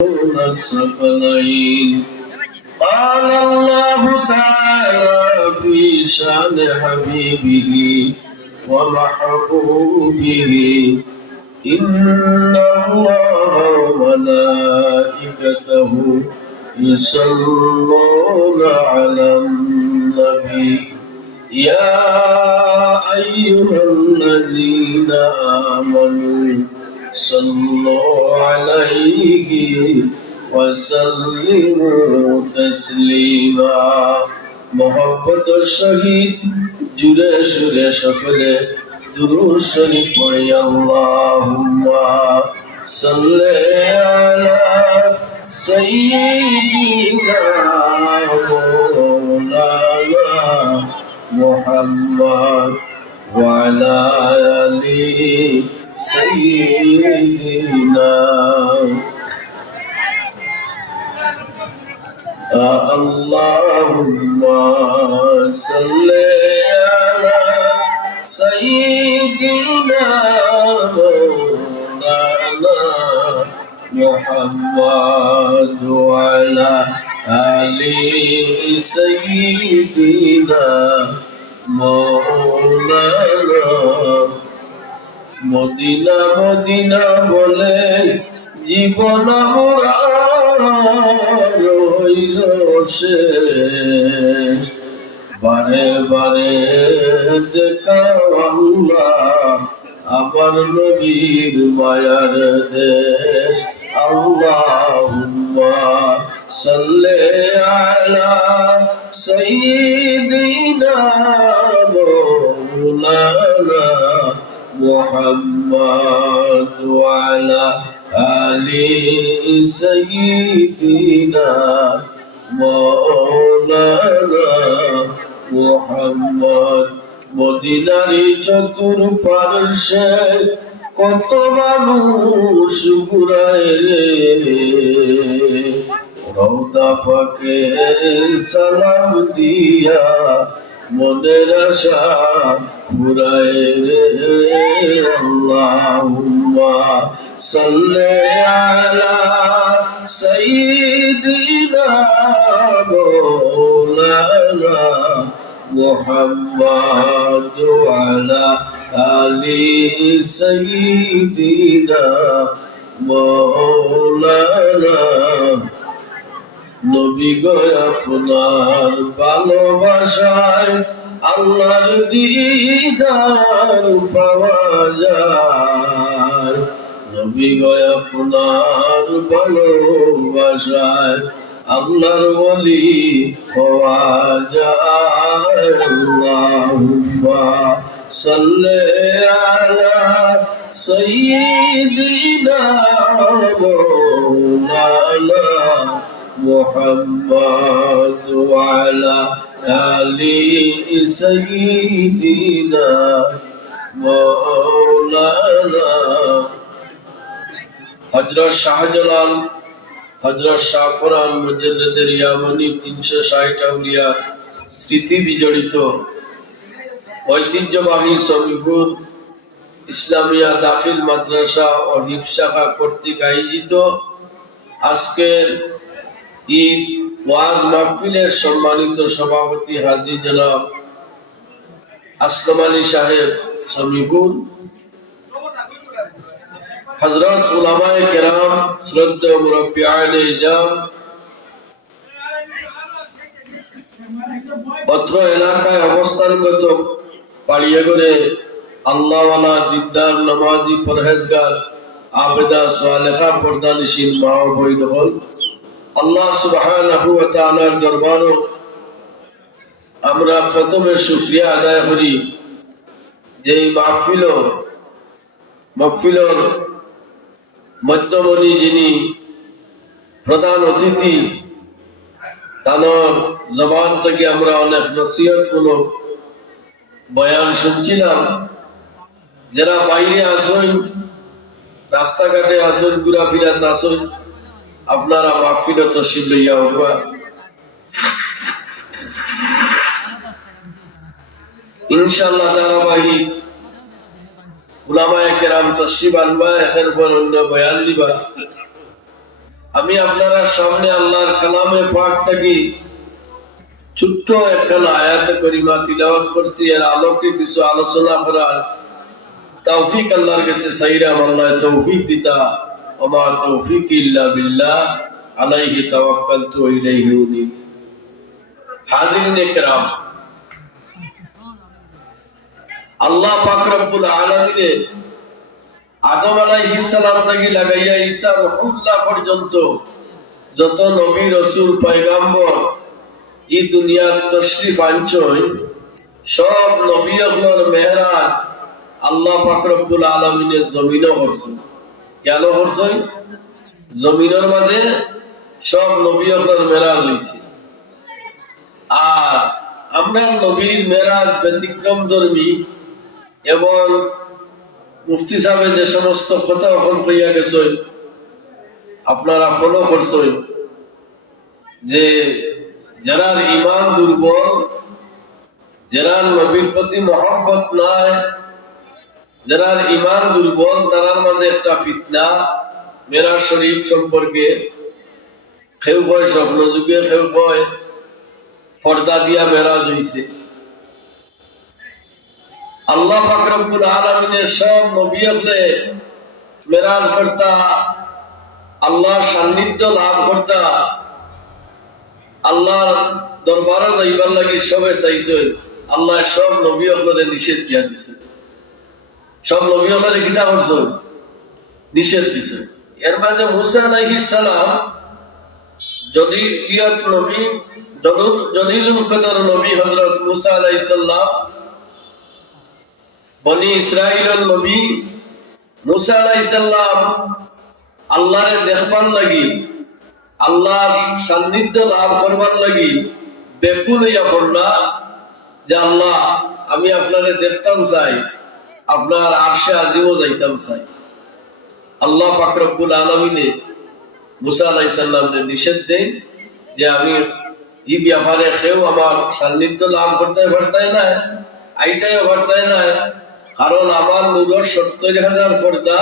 الثقلين. قال الله تعالى في شان حبيبه ومحبوبه: إن الله وملائكته يصلون على النبي يا أيها الذين آمنوا صلوا عليه وسلموا تسليما. محبت الشهيد জুড়ে সুরে সকলে দুরূদ শরীফ পড়ি। আল্লাহুম্মা সাল্লি আলা সাইয়্যিদিনা মাওলানা মুহাম্মদ ওয়া আলা আলি সাইয়্যিদিনা। আল্লাহুম্মা সাল্লি আলা সাইয়্যিদিনা মাওলানা মুহাম্মদ ওয়া আলা আলি সাইয়্যিদিনা মাওলানা। মদিনা মদিনা বলে জীবন মোরা রইল শেষ, বারে বারে দেখাও আল্লাহ আমার নবীর মায়ার দেশ। আল্লাহুম্মা সাল্লি আলা সাইয়্যিদিনা মাওলানা মুহাম্মদ ওয়া আলা আলি সাইয়্যিদিনা মাওলানা মুহাম্মদ। মদিনারি চতুর্পার্শ্বে কত মানুষ ঘুরায় রে, রওদা পাকে সালাম দিয়া মনের আশা ঘুরায় রে। আল্লাহুম্মা সাল্লি আলা সাইয়্যিদিনা মাওলানা মুহাম্মদ ওয়া আলা আলি সাইয়্যিদিনা মাওলানা। নবী গো আপনার ভালোবাসায় আল্লাহর দিদার পাওয়া যায়। নবী গো আপনার ভালোবাসায় আল্লাহর ওলি হওয়া যায়। আল্লাহুম্মা সাল্লি আলা সাইয়্যিদিনা মাওলানা মুহাম্মদ ওয়া আলা আলি সাইয়্যিদিনা মাওলানা। হযরত শাহজালাল, হযরত শাহফরান মুজাদ্দিদের ইয়ামানি 360 আউলিয়া স্মৃতি বিজড়িত ঐতিহ্যবাহী সমিপুর ইসলামিয়া দাখিল মাদ্রাসা ও হিফজ শাখা কর্তৃক আয়োজিত আজকের ঈদ ওয়াজ মাহফিলের সম্মানিত সভাপতি হাজী জনাব আসলাম আলী সাহেব সমিপুর, হযরত উলামায়ে কেরাম, শ্রদ্ধেয় মুরব্বিয়ানে ইজাম, অত্র এলাকায় অবস্থানগত পাড়িয়াগড়ে আল্লাহওয়ালা দিনদার নামাজি পরহেজগার আবেদা সালেহা পর্দানিশীন মা ও বোন হল, আল্লাহ সুবহানাহু ওয়া তাআলার দরবারে আমরা প্রথমে শুকরিয়া আদায় করি যে এই মাহফিলের মধ্যমণি যিনি প্রধান অতিথি, তার জবান থেকে আমরা অনেক নসিহতমূলক বয়ান শুনছিলাম। যারা বাইরে আসেন, রাস্তাঘাটে আসেন, ঘোরাফেরা আসেন, আপনারা মাহফিলে তশরিফ লইয়া উঠবা। ইনশাআল্লাহ ধারাবাহিক উলামায়ে কেরাম তশরিফ আনবা, একের পর অন্য বয়ান দিবা। আমি আপনারা সামনে আল্লাহর কালামে পাক থেকে ছোট্ট একখানা আয়াতে করিমা তিলাওয়াত করছি। এর আলোকে কিছু আলোচনা করার তৌফিক আল্লাহর কাছে চাইলাম। আল্লাহ তৌফিক দিতা। ওমা তৌফিক ইল্লা বিল্লাহ আলাইহি তাওয়াক্কালতু ওয়া ইলাইহি উনীব। হাজিরিনে কিরাম, আল্লাহ পাক রব্বুল আলামিন আদম আলাইহিস সালাম থেকে লাগাইয়া ঈসা রূহুল্লাহ পর্যন্ত যত নবী রাসূল পয়গম্বর এই দুনিয়ার তশরিফ আনছেন, সব নবী হলোর মেহরাজ আল্লাহ পাক রব্বুল আলামিনের জমিনে করছেন। কেন করছেন? জমিনের মাঝে সব নবী হলোর মেহরাজ হয়েছে। আর আমরা নবীর মেহরাজ ব্যতিক্রম ধর্মী এবং মুফতি সাহেব যে সমস্ত কথা এখন কইয়া গেছেন আপনারা ফলো করছেন, যে যারা ঈমান দুর্বল, যারা নবীর প্রতি মহব্বত নাই, যারা ঈমান দুর্বল, তার মাঝে একটা ফিতনা মেরাজ শরীফ সম্পর্কে। কেউ কয় স্বপ্ন যুগে, কেউ কয় পর্দা দিয়া মেরাজ হইছে। আল্লাহ পাক রব্বুল আলামিনের সব নবীকে মেরাজ করতা, আল্লাহর সান্নিধ্য লাভ করতা, আল্লাহর দরবারে যাইবার লাগি সবে চাইছে। আল্লাহ সব নবীকে নিষেধ দিয়া দিছে। সব নবীকে কিতা করছে? নিষেধ দিছে। এর মাঝে মুসা আলাইহিস সালাম যদি ইয়াত নবী, জলিলুল কদর নবী হযরত মুসা আলাইহিস সালাম, বনি ইসরাইলের নবী মুসা আলাইহিস সালাম আল্লাহরে দেখবার লাগি, আল্লাহর সান্নিধ্য লাভ করবার লাগি বেকুল হইয়া পড়লা যে আল্লাহ আমি আপনারে দেখতাম চাই, আপনার আরশে আজিমও যাইতাম চাই। আল্লাহ পাক রব্বুল আলামিন মুসা আলাইহিস সালামকে নিষেধ দেন যে আমি এই ব্যাপারে কেউ আমার সান্নিধ্য লাভ করতে পারতাই না, আইটাই পারতাই না, কারণ আমার নূরের ৭০,০০০ পর্দা,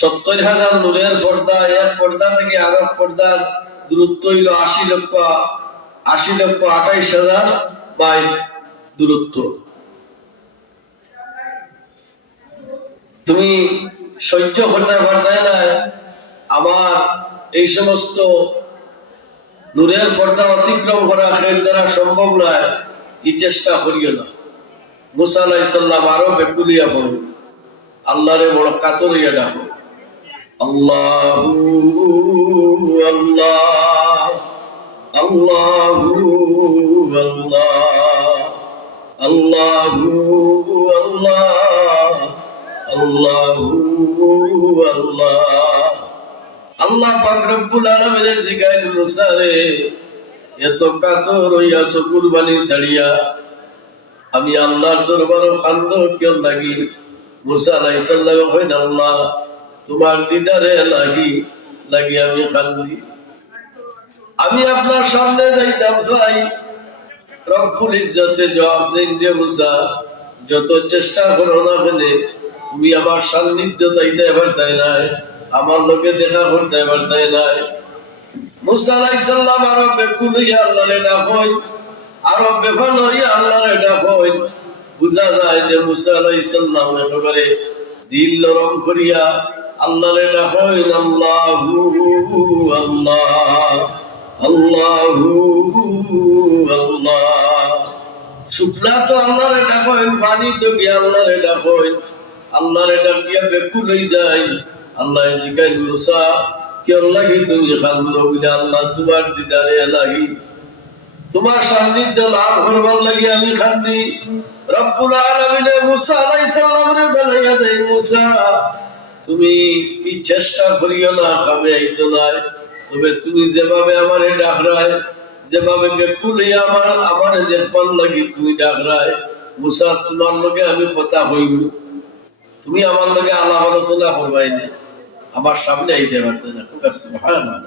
৭০,০০০ নূরের পর্দা, এক পর্দা থেকে আর এক পর্দার দূরত্ব হইল ৮০,২৮,০০০ মাইল দূরত্ব। তুমি সহ্য করতে পারতাই না আমার এই সমস্ত নূরের পর্দা অতিক্রম করা খেল দ্বারা সম্ভব নয়, এই চেষ্টা করিও না। মুসা আলাইহিস সালাম আরো বেকুলিয়া পড়ো, আল্লাহরে বড় কাতর হইয়া ডাকো, আল্লাহু আল্লাহ, আল্লাহু আল্লাহ, আল্লাহু আল্লাহ, আল্লাহু আল্লাহ। আল্লাহ পাক রব্বুল আলামিন জিগাইল মুসা রে, এত কাতর হইয়া চকুর বাণী ছাড়িয়া আমি আল্লাহর দরবারে খান্দ কেউ লাগি? মুসা আলাইহিস সালাম কইলেন আল্লাহ তোমার দিদারে লাগি লাগি আমি কান্দি, আমি আপনার সামনে যাইতাম চাই। রব্বুল ইজ্জতে জবাব দেন যে মুসা যত চেষ্টা করো না কেন তুমি আমার সান্নিধ্য চাইতে পারতাই নাই, আমার লোকে দেখা করতে পারতাই নাই। মুসা আলাইহিস সালাম আরো বেকুল হইয়া আল্লাহরে ডাকই, আরো বেফল হইয়া আল্লাহরে ডাকই। বুঝা যায় যে মুসা আলাইহিস সালাম একেবারে দিল নরম করিয়া আল্লাহরে ডাকই, আল্লাহু আল্লাহ, আল্লাহু আল্লাহ। শুকনা তো আল্লাহরে ডাকই, পানি তো গিয়া আল্লাহরে ডাকই, আল্লাহরে ডাকিয়া বেকুল হয়ে যায়। আল্লাহ জিজ্ঞাসা মুসা কেউ লাগি তুমি কান্দো? বলে আল্লাহ তোমার দিদারে লাগি, তোমার সান্নিধ্য লাভ করবার লাগি আমি কান্দি। রব্বুল আলামিন মুসা আলাইহিস সালামরে বলাইয়া দেয়, মুসা তুমি কি চেষ্টা করিও না, খাবে আইতো না, তবে তুমি যেভাবে আমারে ডাকরায়, যেভাবে বেকুল হইয়া আমারে দেখবার লাগি তুমি ডাকরায়, মুসা তোমার লগে আমি কথা হইব, তুমি আমার লগে আলাপ আলোচনা করবাই না, আমার সামনে আইতে পারতে না। সুবহানাল্লাহ।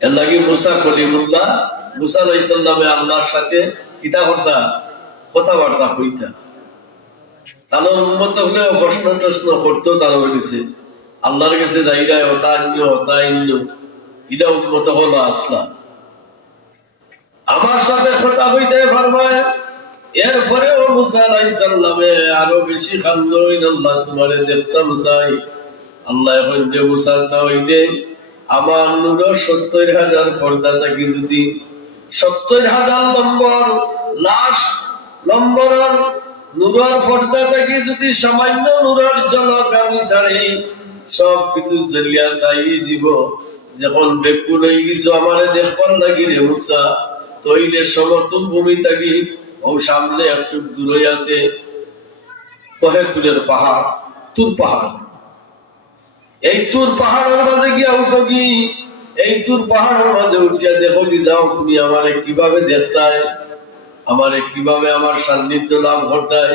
এর লাগি মুসা কলিমুল্লাহ, মুসা আলাইহিস সালামে আল্লাহর সাথে কিতা করতা? কথাবার্তা হইতা। তার উম্মত হলেও প্রশ্ন টশ্ন করতো, তার কাছে আল্লাহর কাছে জায়গায় ওটা আন্য এটা উন্মত হলো আসলা আমার সাথে কথা হইতে পারবে। এরপরেও মুসা আলাইহিস সালামে আরো বেশি কান্দইন, আল্লাহ তোমারে দেখতাম চাই। আল্লাহ এখন যে মুসা হইলে আমার নূর 70,000 পর্দা থাকি যদি 70,000 নম্বর লাস্ট নম্বরের নূরের পর্দা থাকি যদি সামান্য নূরের ঝলক আমি ছাড়ি সব কিছু জ্বলিয়া চাই জীব। যখন বেকুল হয়ে গেছো আমারে দেখবার লাগি রে মুসা, তৈলে সমতল ভূমি থাকি ও সামনে একটু দূরে আছে কহেতুলের পাহাড়, তুর পাহাড়। এই তুর পাহাড়ের মাঝে গিয়া উঠো কি, এই তুর পাহাড়ের মাঝে উঠিয়া দেখো কি যাও তুমি আমারে কিভাবে দেখতায়, আমারে কিভাবে আমার সান্নিধ্য লাভ করতায়।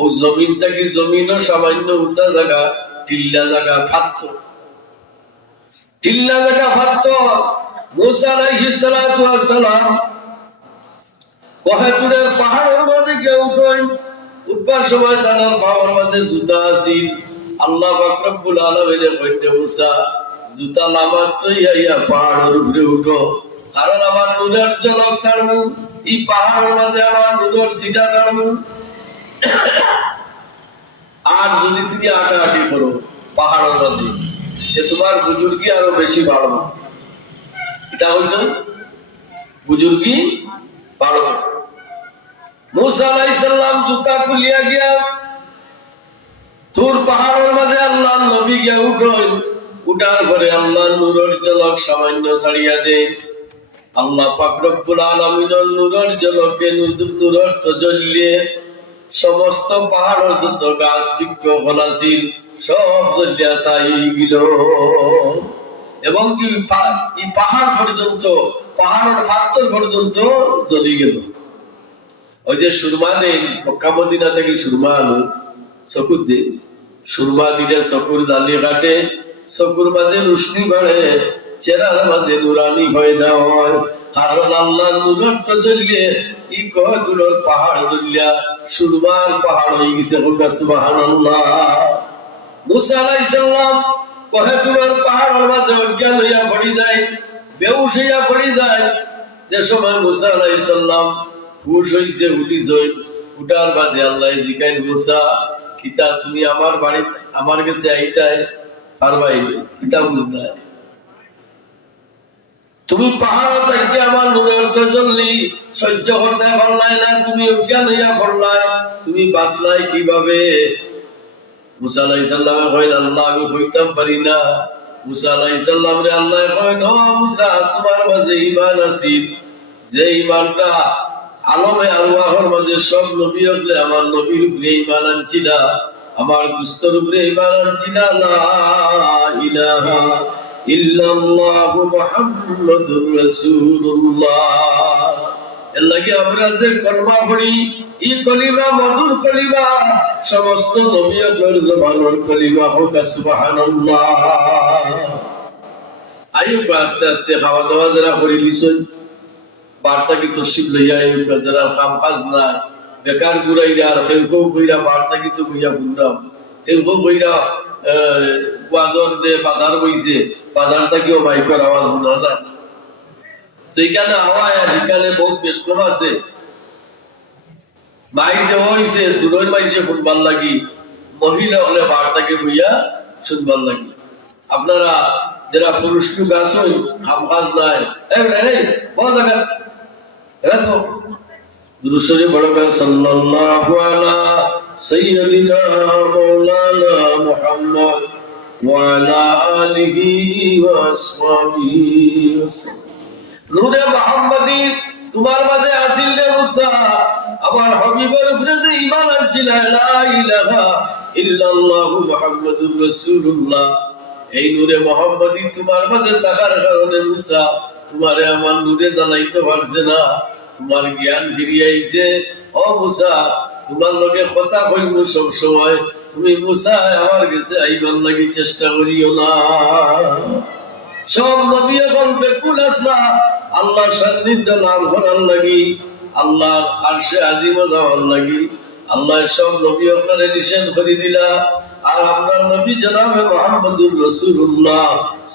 ও জমিনটা কি জমিনও সামান্য উঁচা জায়গা, টিল্লা জায়গা ফাটতো, টিল্লা জায়গা ফাটতো। মুসা আলাইহিস সালাতু ওয়াস সালাম কহেতুলের পাহাড়ের মাঝে গিয়া উঠোই। উঠবার সময় তার পাওয়ার মাঝে জুতা আছিল। আল্লাহ পাক রব্বুল আলামিন কইতে মুসা জুতা লামার তো ইয়া পাহাড়ের উপরে উঠো, কারণ আমার নূরের ঝলক ছাড়বো, এই পাহাড়ের মাঝে আমার নূরের ছিটা ছাড়বো। আর যদি তুমি আটাআটি করো পাহাড়ের মাঝে, যে তোমার বুজুর্গি আরো বেশি বাড়বে। এটা হইল বুজুর্গি বাড়বে। মুসা আলাইহিস সালাম জুতা খুলিয়া গিয়া তুর পাহাড়ের মাঝে আল্লাহ নবী গিয়া উঠেন। উঠার পরে আল্লাহ নূরের ঝলক সামান্য ছাড়িয়া দেন। আল্লাহ পাক রব্বুল আলামিনের নূরের ঝলকে নূরের তজল্লিয়ে সমস্ত পাহাড়ের যত গাছ বৃক্ষ ফল আছিল সব জ্বলিয়া ছাই গেল। এবং কি এই পাহাড় পর্যন্ত, পাহাড়ের ফাত্তর পর্যন্ত জ্বলি গেল। ওই যে সুরমা দেন মক্কা মদিনা থেকে সুরমা আনো চকুর দিন, সুরমা দিলে চকুর দালি কাটে, চকুর মাঝে রুশনি বাড়ে, চেরার মাঝে নুরানি হয়ে দেওয়া হয়। কারণ আল্লাহ নূরের তো জ্বলিয়ে এই কহেতুলের পাহাড় জ্বলিয়া সুরমার পাহাড় হয়ে গেছে। সুবহানাল্লাহ। মুসা আলাইহিস সালাম কহেতুলের পাহাড়ের মাঝে অজ্ঞান হইয়া পড়ি যায়, বেহুশ হইয়া পড়ি যায়। যে সময় মুসা আলাইহিস সালাম হুশ হইছে, উঠিছে, উঠার বাদে আল্লাহ জিজ্ঞাসা মুসা কিতা তুমি আমার বাড়ি আমার কাছে আইতাই পারবাই, কিতা বুঝলাই তুমি পাহাড় থেকে আমার নূরের তজল্লি সহ্য করতে পারলাই না, তুমি অজ্ঞান হইয়া পড়লাই, তুমি বাঁচলাই কিভাবে? মুসা আলাইহিস সালামে কইলেন আল্লাহ আমি কইতাম পারি না। মুসা আলাইহিস সালাম রে আল্লাহ কইলেন ও মুসা তোমার মাঝে ঈমান আছে, যে ঈমানটা আলমে আরওয়াহের মাঝে সব নবী হলে আমার নবীর উপরে ঈমান আনছিলা, আমার দুস্তর উপরে ঈমান আনছিলা। লা ইলাহা ইল্লাল্লাহু মুহাম্মাদুর রাসূলুল্লাহ। এর লাগি আমরা যে কলমা পড়ি, এই কলিমা মধুর কলিমা, সমস্ত নবীদের জবানের কলিমা হোক সুবহানাল্লাহ। আইয়ুব আস্তে আস্তে খাওয়া দাওয়া যারা করে লিছেন, বার্তা কি তসিব লইয়া আইয়ুব যারা কাম কাজ না বেকার ঘুরাইরা আর কেউ কইরা বার্তা কি তো কইয়া ঘুরাম, কেউ কইরা বাজার দে বাজার বইছে, বাজার থেকেও মাইকের আওয়াজ শোনা যায়। তো এখানে আওয়াজ এখানে বহুত ব্যস্ত আছে, মাইক দেওয়া হয়েছে দূরের মাইছে ফুটবল লাগি, মহিলা হলে বার্তাকে বইয়া শুনবার লাগি। আপনারা যারা পুরুষ টুক আসুন কাম কাজ নাই বড় দেখা দুরূদ বড় সাল্লাল্লাহু আলা সাইয়্যিদিনা মাওলানা মুহাম্মদ ওয়া আলা আলিহি ওয়া আসহাবিহি ওয়াসাল্লাম। নূরে মুহাম্মাদি তোমার মাঝে আসিল রে মুসা, আমার হাবিবের উপরে যে ঈমান আনছিল লা ইলাহা ইল্লাল্লাহু মুহাম্মাদুর রাসূলুল্লাহ, এই নূরে মুহাম্মাদি তোমার মাঝে থাকার কারণে মুসা তোমারে আমার নূরে জ্বালাইতে পারছে না, তোমার জ্ঞান ফিরিয়ে আইছে। ও মুসা তোমার লগে কথা কইব সব সময়, তুমি মুসা আমার কাছে আইবার লাগি চেষ্টা করিও না। সব নবী এখন বেকুল আসলা আল্লাহ সান্নিধ্য লাভ করার লাগি, আল্লাহ আরশে আজিম যাওয়ার লাগি। আল্লাহ সব নবী আপনারে নিষেধ করে দিলা আর আপনার নবী জনাবে মুহাম্মদুর রাসূলুল্লাহ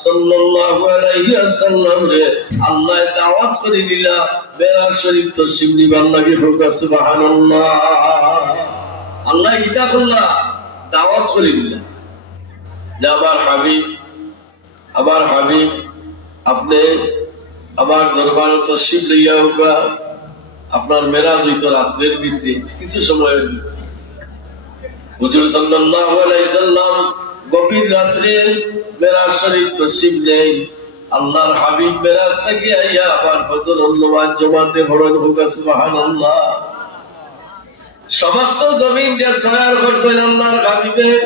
সাল্লাল্লাহু আলাইহি ওয়াসাল্লাম রে আল্লাহ দাওয়াত করে দিলা মেরাজ শরীফ তশরিফ দিবার লাগি হোক সুবহানাল্লাহ। আল্লাহ কিতা করলা দাওয়াত করে দিলা যে আমার হাবিব আপনি আমার দরবারে তশরিফ লইয়া হোকা। আপনার মেরাজ হইতো রাত্রের ভিতরে কিছু সময়ের ভিতরে। হুজুর সাল্লাল্লাহু আলাইহি সাল্লাম গভীর রাত্রে মেরাজ শরীফ তশরিফ নেন। আল্লাহর হাবিব মেরাজ থেকে আইয়া আবার ফজর নামাজ জমাতে পড়েন হোক সুবহানাল্লাহ। সমস্ত জমিন যে সয়ার করছেন আল্লাহর হাবিবের,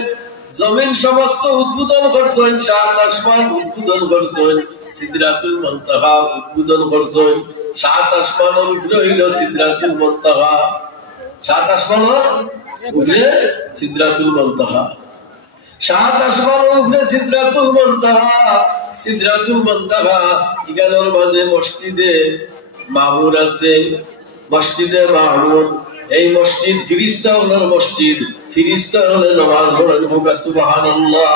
জমিন সমস্ত উদ্বোধন করছেন, সাত আসমান উদ্বোধন করছেন, সিদরাতুল মুনতাহা উদ্বোধন করছেন। সাত আসমানের উপরে হইল সিদরাতুল মুনতাহা, সাত আসমানের উপরে সিদরাতুল মুনতাহা, সাত আসমানের উপরে সিদরাতুল মুনতাহা। সিদরাতুল মুনতাহা এখানের মাঝে মসজিদে মামুর আছে, মসজিদে মামুর। এই মসজিদ ফিরিস্তা ওনার মসজিদ, ফিরিস্তা হলে নামাজ পড়েন হোক সুবহানাল্লাহ।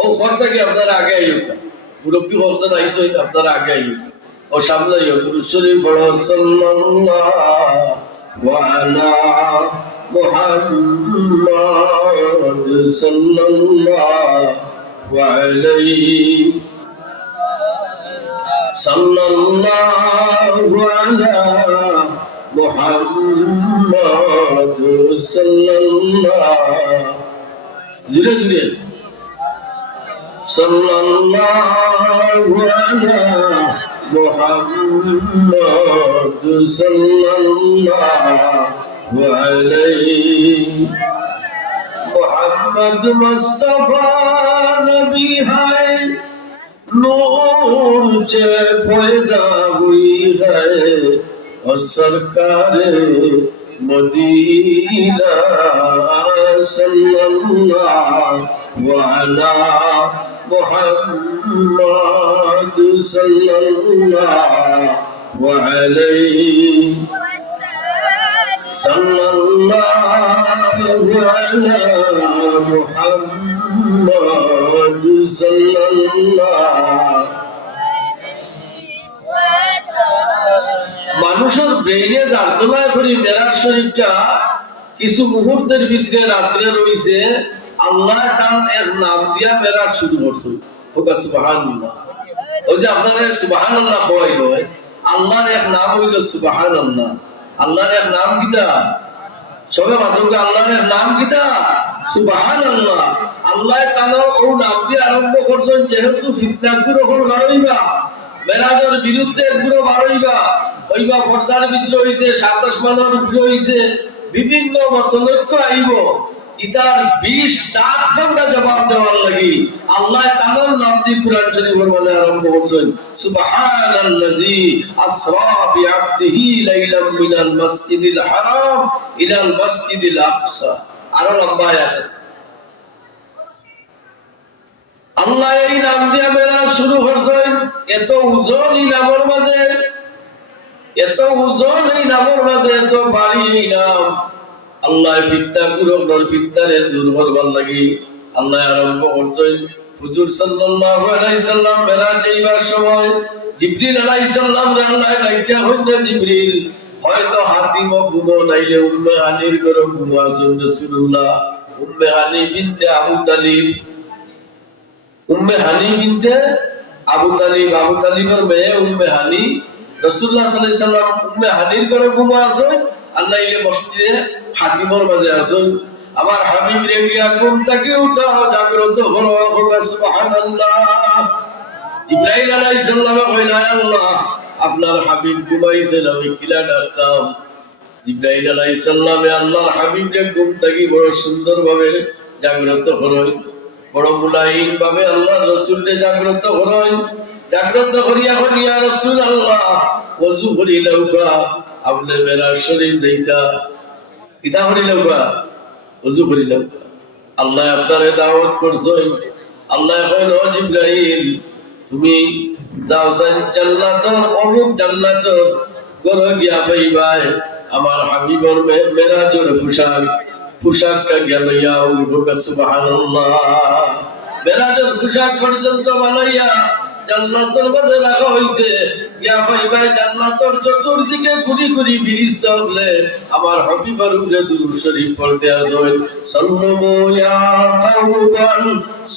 ও ফর্দা কি আপনারা আগে আইয়ুকা, মুরব্বী ফর্দা আইছেন আপনারা আগে আইয়ুকা। ও সামনে শরীফ পড়ো সাল্লাল্লাহু আলা মুহাম্মাদ সাল্লাল্লাহু আলাইহি সাল্লাল্লাহু আলা মুহাম্মাদ সাল্লাল্লাহু জুড়ে জুড়ে সাল্লাল্লাহু আলা মুহাম্মাদ সাল্লাল্লাহু আলাইহি। মুহাম্মদ মুস্তাফা নবী হায়, नूर से पैदा हुई है और सरकार मदीना सल्लल्लाहु अला मुहम्मद सल्लल्लाहु अलैहि सल्लल्लाहु अला मुहम्मद सल्लल्लाहु। মানুষের ব্রেইনে যাতনা করি মেরাজ শরীফটা কিছু মুহূর্তের ভিতরে রাত্রে রইছে। আল্লাহ তার এর নাম দিয়া মেরাজ শুরু করছে হোক সুবহানাল্লাহ। ওই যে আপনারা সুবহানাল্লাহ কয় নয়, আল্লাহর এক নাম হইল সুবহানাল্লাহ। আল্লাহর এক নাম কিটা সবে মাত্র আল্লাহর এক নাম কিটা সুবহানাল্লাহ। আল্লাহ তাআলা ও নাম দিয়ে আরম্ভ করছেন যেহেতু ফিতনা গুলো হল বাড়াইবা, মেরাজের বিরুদ্ধে গুলো বাড়াইবা, ওইবা পর্দার ভিতরে হইছে, সাত আসমানের উপরে হইছে, বিভিন্ন মতলক্ষ্য আইব। ইতার 20 ডাক বান্দা জবাব দেওয়ার লাগি আল্লাহ তাআলার নাম দিয়ে কুরআন শরীফের মধ্যে আরম্ভ করছেন সুবহানাল্লাযী আসরা বিআবদিহি লাইলাম মিনাল মাসজিদিল হারাম ইলাল মাসজিদিল আকসা। আরো লম্বা আয়াত আছে। আল্লাহ এই নাম দিয়ে মেরাজ শুরু করছেন। এত ওজন এই নামের মাঝে, এত ওজন এই নামের মাঝে, এত ভারী এই নাম। আল্লাহ ফিতনা গুরুর ফিতনারে দূর করবার লাগি আল্লাহ আরম্ভ করছেন। হুজুর সাল্লাল্লাহু আলাইহি সাল্লাম মেরাজ যাইবার সময় জিবরিল আলাইহিস সালাম রে আল্লাহ ডাইকা হইছে, জিবরিল হয়তো হাতিম গুনো নাইলে উম্মে হানির ঘরে গুনো আছেন রাসূলুল্লাহ। উম্মে হানি বিনতে আবু তালিব, উম্মে হানি বিনতে আবু তালিব, আবু তালিবের মেয়ে উম্মে হানি। রাসূলুল্লাহ সাল্লাল্লাহু আলাইহি সাল্লাম উম্মে হানির ঘরে ঘুমা আছেন, আল্লাহ ইলে মসজিদে হাকিমর মাঝে আছেন। আমার হাবিব রে গিয়া ঘুম থেকে উঠাও, জাগ্রত হলো সুবহানাল্লাহ। ইব্রাহিম আলাইহিস সালাম কইলেন আল্লাহ আপনার হাবিব ঘুমাইছেন, আমি কিলা ডাকতাম। ইব্রাহিম আলাইহিস সালামে আল্লাহর হাবিব রে ঘুম থেকে বড় সুন্দর ভাবে জাগ্রত হলেন, বড় মুলাইম ভাবে আল্লাহর রাসূল রে জাগ্রত হলেন। জাগ্রত করিয়া ইয়া রাসূলুল্লাহ ওযু করিলাউকা, আপনি মেরাজ শরীফ দেইতা কিতা করিলাউকা, ওযু করিলাউকা। আল্লাহ আপনারে দাওয়াত করছেন। আল্লাহ কইল ও জিবরাইল তুমি যাও জান্নাতের অমুক জান্নাতের ঘরে গিয়া পাইবাই আমার হাবিবের মেরাজের পোশাক, পোশাকটা গেল সুবহানাল্লাহ। মেরাজের পোশাক পর্যন্ত বানাইয়া জান্নাতের মধ্যে রাখা হয়েছে। ইয়া ভাই জান্নাতের চতুর্দিকে ঘুরি ঘুরি ফিরিস্তা হলে আমার হাবিবের উপরে দুরূদ শরীফ পড়তে আসেন। সাল্লু ইয়া কাওমান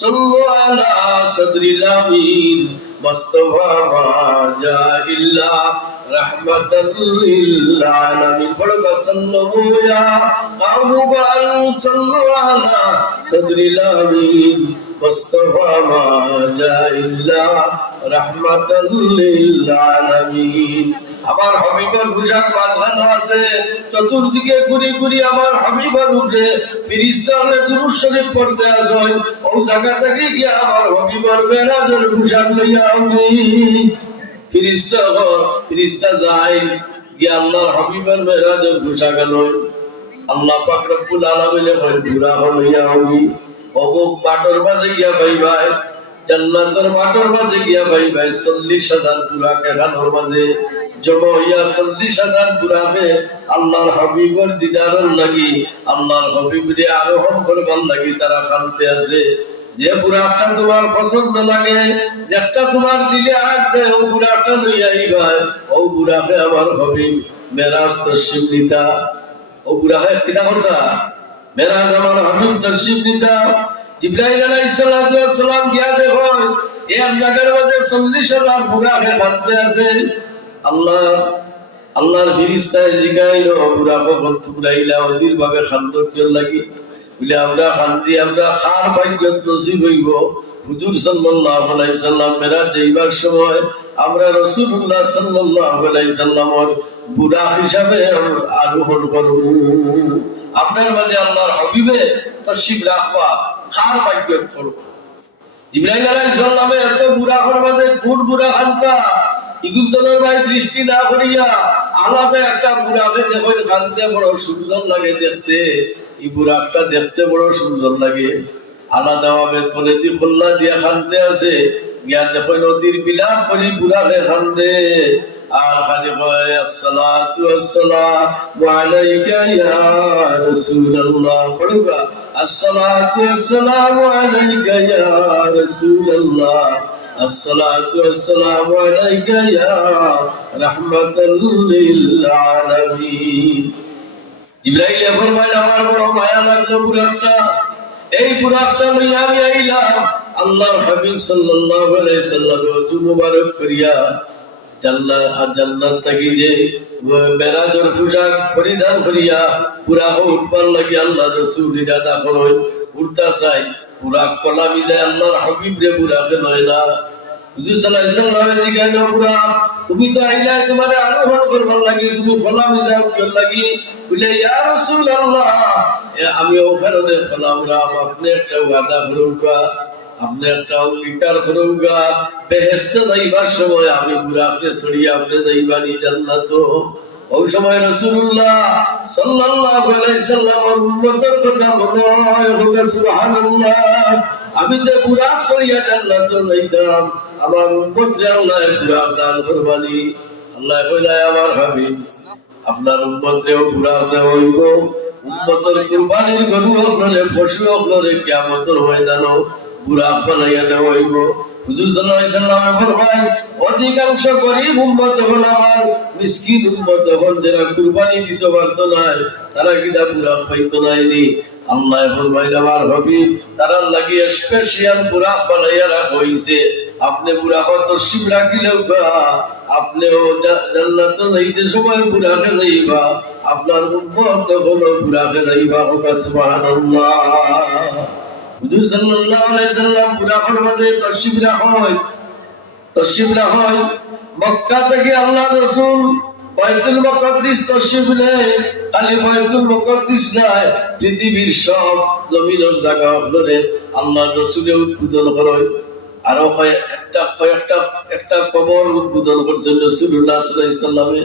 সাল্লু আলা সাদরিল আমিন মুস্তাফা মা জা ইল্লা রাহমাতাল লিল আলামিন। পড়ো সাল্লু ইয়া কাওমান সাল্লু আলা সাদরিল আমিন মুস্তাফা মা জা ইল্লা রাহমাতাল লিল আলামিন। আমার হাবিবের পোশাক বাঁধানো আছে, চতুর্দিকে ঘুরি ঘুরি আমার হাবিবের উপরে ফিরিস্তা হলে দুরূদ শরীফ পড়তে আসেন। ওই জায়গা থেকে গিয়া আমার হাবিবের মেরাজের পোশাক লইয়া আমি ফিরিস্তা যায় গিয়া আল্লাহর হাবিবের মেরাজের পোশাক আনেন। আল্লাহ পাক রব্বুল আলামিন কই পুরা হইয়া আমি অবক মাঠের মাঝে গিয়া ভাই জান্নাতের মাঠের মাঝে গিয়া ভাই 40,000 বুরাকে খানোর মাঝে জমা হইয়া 40,000 বুরাকে আল্লাহর হাবিবের দিদারের লাগি আল্লাহর হাবিবরে আরোহণ করবার লাগি তারা কাঁদতে আছে। যে বুরাকটা তোমার পছন্দ লাগে, যেটা তোমার দিলে আগ দেয়, ও বুরাকটা লইয়া আইবা। ও বুরাকে আমার হাবিব মেরাজ তশরিফ নিতা। ও বুরাকে কিনা কথা মেরাজ আমার হাবিব তশরিফ নিতা। জিবরাইল আলাইহিস সালাতু ওয়াস সালাম গিয়া দেখো এক জায়গার মধ্যে 40,000 বুরাকে কাঁদতে আছে। আল্লাহর ফেরেশতায় জিগাইল বুরাকে কতগুলাইলা ওদির ভাবে খান্দক কির লাগি বলে আমরা খান্দি আমরা খার ভাগ্য নসিব হইব। হুজুর সাল্লাল্লাহু আলাইহি সাল্লাম মেরাজ যাইবার সময় আমরা রাসূলুল্লাহ সাল্লাল্লাহু আলাইহি সাল্লামের বুরাক হিসাবে আরোহণ করব। আপনার মাঝে আল্লাহর হাবিবে তশরিফ রাখবা খার ভাগ্য করব। ইব্রাহিম আলাইহিস সালামে এত বুরাকের মাঝে কোন বুরাক আনতা ইগুন্তনের ভাই দৃষ্টি না করিয়া আলাদা একটা বুরাকে দেখো কানতে বড় সুন্দর লাগে দেখতে। এই বুরাকটা দেখতে বড় সুন্দর লাগে। আলাদা ভাবে তলে দি খোল্লা দিয়া খানতে আছে গিয়া দেখো নদীর বিলাপ করি বুরাকে খান্দে আর খালি কয় আসসালাতু ওয়াসসালামু আলাইকা ইয়া রাসূলুল্লাহ। পড়ুকা আসসালাতু ওয়াসসালামু আলাইকা ইয়া রাসূলুল্লাহ, আসসালাতু ওয়াসসালামু আলাইকা ইয়া রাহমাতাল লিল আলামিন। জিবরাইল ফরমাইল আমার বড় মায়া লাগলো বুরাকটা। এই বুরাকটা লইয়া আমি আইলাম আল্লাহর হাবিব সাল্লাল্লাহু আলাইহি সাল্লামের ওযু মুবারক করিয়া জান্নাত থেকে যে মেরাজের পোশাক পরিধান করিয়া বুরাক উঠবার লাগি আল্লাহ রাসূল ইরাদা করেন উঠতা চাই। বুরাক কলা মিলে আল্লাহর হাবিব রে বুরাকে নয় না। হুজুর সাল্লাল্লাহু আলাইহি সাল্লাম জিজ্ঞাসা বুরাক তুমি তো আইলা তোমার আরোহণ করবার লাগি, তুমি কলা মিলে উঠবার লাগি বলে ইয়া রাসূলুল্লাহ আমি ওখানে কলাম রাম আপনি একটা ওয়াদা করুকা, আপনি একটা অঙ্গীকার করুকা বেহেশতে যাইবার সময় আমি বুরাকে ছড়িয়ে আপনি যাইবানি জান্নাত। ওই সময় রাসূলুল্লাহ সাল্লাল্লাহু আলাইহি সাল্লামের উম্মতের কথা মনে হয় সুবহানাল্লাহ। আমি যে বুরাক ছড়িয়ে জান্নাত যাইতাম আমার উম্মতরে আল্লাহ বুরাক দান করবানি। আল্লাহ কইলা আমার হাবিব আপনার উম্মতরেও বুরাক দেওয়া হইব। উম্মতের কুরবানির গরু আপনারে পশু আপনারে কিয়ামতের ময়দানে বুরাক বানাইয়া দেওয়া হইব। হুজুর সাল্লাল্লাহু আলাইহি সাল্লাম ফরমায় অধিকাংশ গরীব উম্মত হল আমার মিসকিন উম্মত হল যারা কুরবানি দিতে পারতো না তারা কিনা বুরাক পাইতো নাইনি। আল্লাহ ফরমাইল আমার হাবিব তারা লাগি স্পেশাল বুরাক বানাইয়া রাখা হইছে। আপনি বুরাক তশরিফ রাখিলেও আপনিও জান্নাতে যাইতে সময় বুরাকে যাইবা, আপনার উম্মত হলো বুরাকে যাইবা। সুবহানাল্লাহ। হুজুর সাল্লাল্লাহু আলাইহি সাল্লাম বুরাকের মাঝে তশরিফ রাখা হয়। মক্কা থেকে আল্লাহ রাসূল বাইতুল মুকাদ্দিস তশরিফ নেয়। খালি বাইতুল মুকাদ্দিস নয় পৃথিবীর সব জমিনের জায়গা আপনারে আল্লাহ রাসূলে উদ্বোধন করে। আরো একটা কবর উদ্বোধন করছেন রাসূলুল্লাহ সাল্লাল্লাহু আলাইহি সাল্লামে।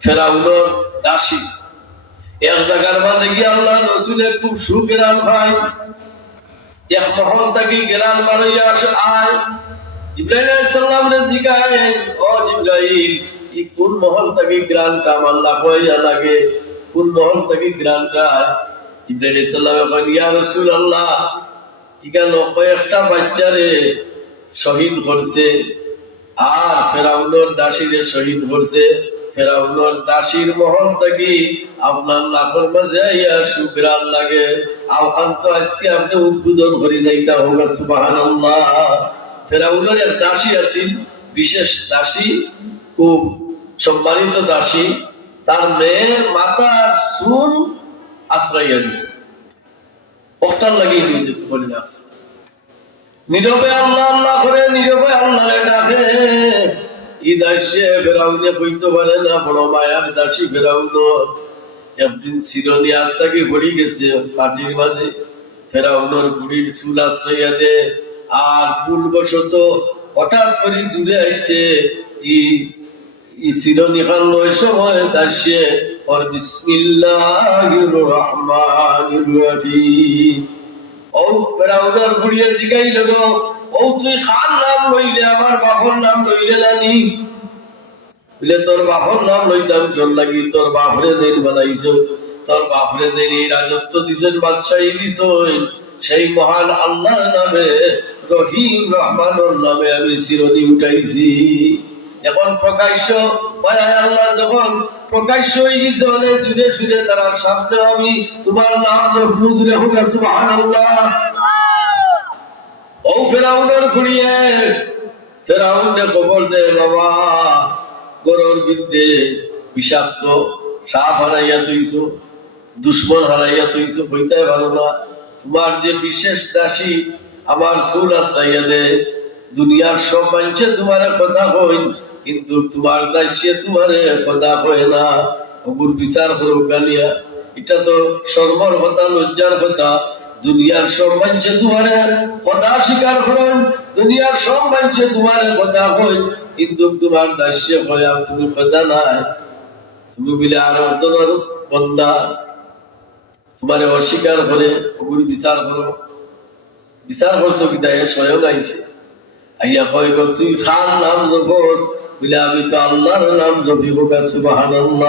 ফেরাউনের দাসী এক জায়গার মাঝে গিয়ে আল্লাহ রাসূলে খুব সুকেরান হয়। এক মহল থেকে গেরান মারাইয়া আয় জিবরাইল আলাইহিস সালাম রে জিগায় ও জিবরাইল এই কোন মহল থেকে গ্রানটা আল্লাহ কইয়া লাগে, কোন মহল থেকে গ্রানটা? ইব্রাহিম আলাইহিস সালাম কইলেন ইয়া রাসূলুল্লাহ ইখানে কয়েকটা বাচ্চারে শহীদ করছে আর ফেরাউনের দাসীরে শহীদ করছে ফেরাউনের দাসীর মহল থেকে আপনার নাকের মাঝে ইয়া সুগ্রাণ লাগে আওখান তো আজকে আপনি উদ্বোধন করে যাইতা হোক সুবহানাল্লাহ ফেরাউনের এক দাসী আছিল বিশেষ দাসী খুব সম্মানিত দাসী তার মেয়ের মাথার চুল আশ্রয় দিত ওটার লাগিয়ে নিয়ে যেতে পারি না নীরবে আল্লাহ আল্লাহ করে নীরবে আল্লাহরে ডাকে ই দাসে ফেরাউনে কইতে পারে না বড় মায়ার দাসী ফেরাউন একদিন চিরনি আত্মাকে পড়ে গেছে মাটির মাঝে ফেরাউনের ফুড়ির চুল আশ্রয় দে আর ভুলবশত হঠাৎ করে জুড়ে আইছে ই চিরনি খান লয় সময় দাসে और बिस्मिल्लाहिर रहमानिर रहीम ও ফেরাউনের ঘুরিয়ে জিগাই লাগো ও তুই খান নাম লইলে আমার বাপর নাম লইলে জানি বলে তোর বাপর নাম লইতাম তোর লাগি তোর বাপরে দেন বানাইছো তোর বাপরে দেন এই রাজত্ব দিছেন বাদশাহী দিছই সেই মহান আল্লাহর নামে রহিম রহমানের নামে আমি চিরনি উঠাইছি এখন প্রকাশ্য আল্লাহ যখন প্রকাশ্য হয়ে গেছে অনেক জুড়ে সুরে তার সামনে আমি তোমার নাম জুড়ে হোক সুবহানাল্লাহ ও ফেরাউনের খুঁড়িয়ে ফেরাউনে খবর দে বাবা গরুর ভিতরে বিষাক্ত সাপ হারাইয়া তুইছো দুশ্মন হারাইয়া তুইছো বইতে ভালো না তোমার যে বিশেষ দাসী আমার চুল আশ্রাইয়া দে দুনিয়ার সব মানুষে তোমার কথা কইন কিন্তু তোমার দাসিয়ে তোমার কথা কয় না ওগুর বিচার করুক গালিয়া এটা তো শর্মর কথা লজ্জার কথা দুনিয়ার সব মানুষে তোমার কথা স্বীকার করেন দুনিয়ার সব মানুষে তোমার কথা কই কিন্তু তোমার দাসিয়ে কয় তুমি কথা নাই তুমি বলে আর অন্তর বন্দা তোমার অস্বীকার করে ওগুর বিচার করো বিচার করতো কি তাই স্বয়ং আইছে আইয়া কয় তুই খান নাম জপস বলে আমি তো আল্লাহর নাম জপি হোক সুবহানাল্লাহ।